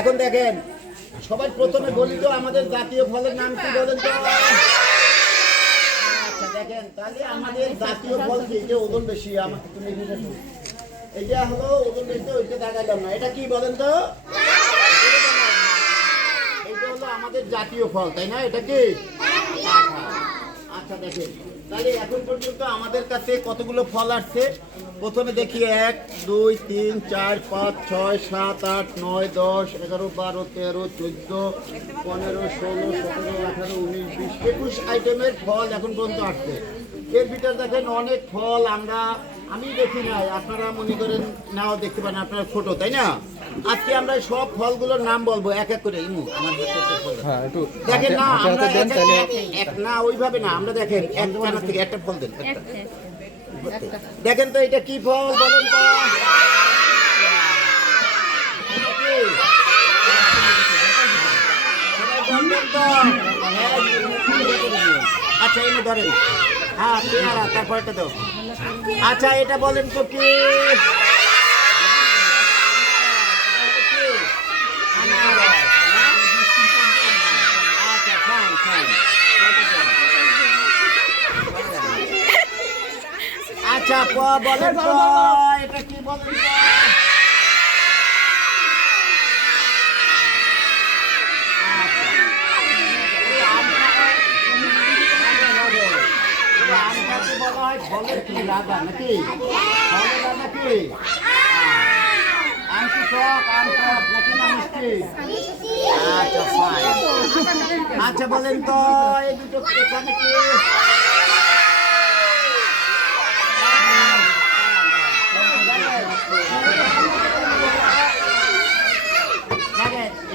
এখন দেখেন সবার প্রথমে বলি তো আমাদের জাতীয় ফলের নাম কি বলেন তো? আচ্ছা দেখেন তাহলে আমাদের জাতীয় ফল কি? এটা ওজন বেশি। আমাকে তুমি এটা হলো ওজন বেশি, ওইটা দেখাইলাম না। এটা কি বলেন তো? এটা হলো আমাদের জাতীয় ফল, তাই না? এটা কি? আচ্ছা দেখেন তাহলে এখন পর্যন্ত আমাদের কাছে কতগুলো ফল আসছে প্রথমে দেখি 1 2 3 4 5 6 7 8 9 10 11 12 13 14 15 16 17 18 19 20 21 আইটেমের ফল এখন পর্যন্ত আসছে। এর ভিতরে দেখেন অনেক ফল আমি দেখি নাই, আপনারা মনে করেন নাও দেখতে পারেন, আপনারা ছোট তাই না? আজকে আমরা সব ফলগুলোর নাম বলবো এক এক করে। দেখেন না আমরা না ওইভাবে না, আমরা দেখেন এক জায়গা থেকে একটা ফল দেন। দেখেন তো এটা কি ফল বলেন তো? আচ্ছা এনে ধরেন, হ্যাঁ পেয়ারা, তারপরটা দাও। আচ্ছা এটা বলেন তো কি? আচ্ছা বলেন তো এটা কি বলেন তো? আমটাকে বলা হয় ফলের কি রাজা নাকি? ফলের রাজা নাকি? আম কি টক, আম টক নাকি না মিষ্টি? আচ্ছা ফাইন। আচ্ছা বলেন তো এই দুটো এখানে কি?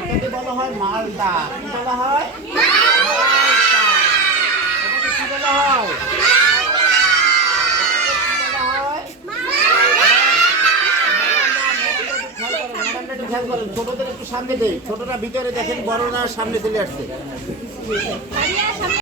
এটাকে বলা হয় মালদা। কি বলা হয়? এটাকে কি বলা হয়? ছোটদের একটু সামনে দেই, ছোটরা ভিতরে দেখেন, বড়রা সামনে চলে আসছে।